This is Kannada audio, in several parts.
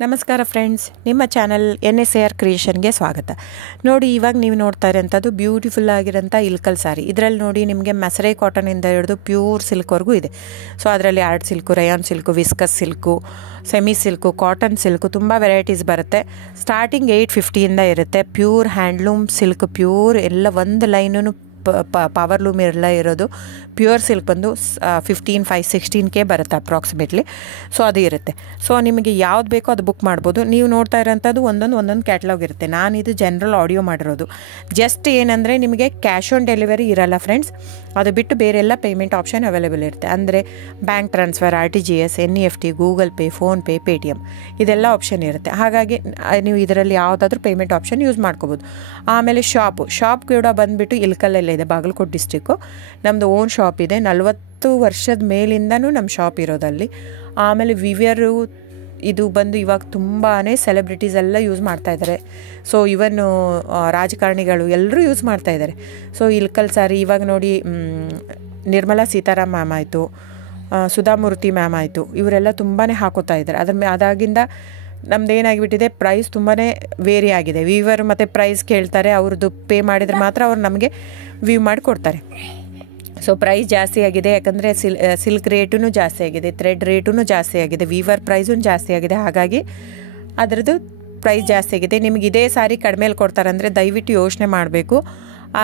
ನಮಸ್ಕಾರ ಫ್ರೆಂಡ್ಸ್, ನಿಮ್ಮ ಚಾನಲ್ NSAR ಕ್ರಿಯೇಷನ್ಗೆ ಸ್ವಾಗತ. ನೋಡಿ, ಇವಾಗ ನೀವು ನೋಡ್ತಾ ಇರೋಂಥದ್ದು ಬ್ಯೂಟಿಫುಲ್ ಆಗಿರೋಂಥ ಇಲ್ಕಲ್ ಸಾರಿ. ಇದರಲ್ಲಿ ನೋಡಿ ನಿಮಗೆ ಮಸರೈ ಕಾಟನಿಂದ ಹಿಡಿದು ಪ್ಯೂರ್ ಸಿಲ್ಕ್ವರೆಗೂ ಇದೆ. ಸೊ ಅದರಲ್ಲಿ art silk, Riyan silk, viscus silk, semi silk, cotton silk ತುಂಬ ವೆರೈಟೀಸ್ ಬರುತ್ತೆ. ಸ್ಟಾರ್ಟಿಂಗ್ 850ಇಂದ ಇರುತ್ತೆ. ಪ್ಯೂರ್ ಹ್ಯಾಂಡ್ಲೂಮ್ ಸಿಲ್ಕ್, ಪ್ಯೂರ್ ಎಲ್ಲ ಒಂದು ಲೈನು ಪವರ್ ಲೂಮ್ ಎಲ್ಲ ಇರೋದು. ಪ್ಯೂರ್ ಸಿಲ್ಕ್ ಬಂದು 16K ಬರುತ್ತೆ ಅಪ್ರಾಕ್ಸಿಮೇಟ್ಲಿ. ಸೊ ಅದು ಇರುತ್ತೆ. ಸೊ ನಿಮಗೆ ಯಾವ್ದು ಬೇಕೋ ಅದು ಬುಕ್ ಮಾಡ್ಬೋದು. ನೀವು ನೋಡ್ತಾ ಇರೋಂಥದ್ದು ಒಂದೊಂದು ಕ್ಯಾಟ್ಲಾಗ್ ಇರುತ್ತೆ. ನಾನಿದು ಜನರಲ್ ಆಡಿಯೋ ಮಾಡಿರೋದು. ಜಸ್ಟ್ ಏನಂದರೆ ನಿಮಗೆ ಕ್ಯಾಶ್ ಆನ್ ಡೆಲಿವರಿ ಇರಲ್ಲ ಫ್ರೆಂಡ್ಸ್. ಅದು ಬಿಟ್ಟು ಬೇರೆಲ್ಲ ಪೇಮೆಂಟ್ ಆಪ್ಷನ್ ಅವೈಲೇಬಲ್ ಇರುತ್ತೆ. ಅಂದರೆ bank transfer, RTGS, NEFT, Google pay, PhonePe, Paytm ಇದೆಲ್ಲ ಆಪ್ಷನ್ ಇರುತ್ತೆ. ಹಾಗಾಗಿ ನೀವು ಇದರಲ್ಲಿ ಯಾವುದಾದ್ರೂ ಪೇಮೆಂಟ್ ಆಪ್ಷನ್ ಯೂಸ್ ಮಾಡ್ಕೋಬೋದು. ಆಮೇಲೆ ಶಾಪ್ ಕೂಡ ಬಂದುಬಿಟ್ಟು ಇಲ್ಕಲ್ಲೇ ಇದೆ, ಬಾಗಲಕೋಟೆ ಡಿಸ್ಟಿಕ್ಕು. ನಮ್ಮದು ಓನ್ ಶಾಪ್ ಇದೆ. 40 ವರ್ಷದ ಮೇಲಿಂದನೂ ನಮ್ಮ ಶಾಪ್ ಇರೋದಲ್ಲಿ. ಆಮೇಲೆ ವಿವಿಯರು ಇದು ಬಂದು ಇವಾಗ ತುಂಬಾ ಸೆಲೆಬ್ರಿಟೀಸ್ ಎಲ್ಲ ಯೂಸ್ ಮಾಡ್ತಾಯಿದ್ದಾರೆ. ಸೊ ಇವನ್ನು ರಾಜಕಾರಣಿಗಳು ಎಲ್ಲರೂ ಯೂಸ್ ಮಾಡ್ತಾಯಿದ್ದಾರೆ. ಸೊ ಇಲ್ಕಲ್ ಸಾರಿ ಇವಾಗ ನೋಡಿ, ನಿರ್ಮಲಾ ಸೀತಾರಾಮ್ ಮ್ಯಾಮ್ ಆಯಿತು, ಸುಧಾಮೂರ್ತಿ ಮ್ಯಾಮ್ ಆಯಿತು, ಇವರೆಲ್ಲ ತುಂಬಾ ಹಾಕೋತಾ ಇದ್ದಾರೆ. ಅದಾಗಿಂದ ನಮ್ದು ಏನಾಗಿಬಿಟ್ಟಿದೆ, ಪ್ರೈಸ್ ತುಂಬಾ ವೇರಿ ಆಗಿದೆ. ವೀವರ್ ಮತ್ತು ಪ್ರೈಸ್ ಕೇಳ್ತಾರೆ, ಅವ್ರದ್ದು ಪೇ ಮಾಡಿದರೆ ಮಾತ್ರ ಅವ್ರು ನಮಗೆ ವ್ಯೂ ಮಾಡಿ ಕೊಡ್ತಾರೆ. ಸೊ ಪ್ರೈಸ್ ಜಾಸ್ತಿ ಆಗಿದೆ, ಯಾಕಂದರೆ ಸಿಲ್ಕ್ ರೇಟೂ ಜಾಸ್ತಿ ಆಗಿದೆ, ಥ್ರೆಡ್ ರೇಟೂ ಜಾಸ್ತಿ ಆಗಿದೆ, ವೀವರ್ ಪ್ರೈಸೂ ಜಾಸ್ತಿ ಆಗಿದೆ. ಹಾಗಾಗಿ ಅದರದ್ದು ಪ್ರೈಸ್ ಜಾಸ್ತಿ ಆಗಿದೆ. ನಿಮಗೆ ಇದೇ ಸಾರಿ ಕಡಿಮೆಲಿ ಕೊಡ್ತಾರಂದರೆ ದಯವಿಟ್ಟು ಯೋಚನೆ ಮಾಡಬೇಕು.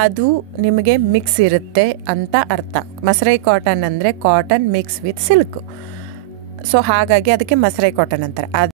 ಅದು ನಿಮಗೆ ಮಿಕ್ಸ್ ಇರುತ್ತೆ ಅಂತ ಅರ್ಥ. ಮಸರೈ ಕಾಟನ್ ಅಂದರೆ cotton mix with silk. So ಹಾಗಾಗಿ ಅದಕ್ಕೆ ಮಸರೈ ಕಾಟನ್ ಅಂತಾರೆ.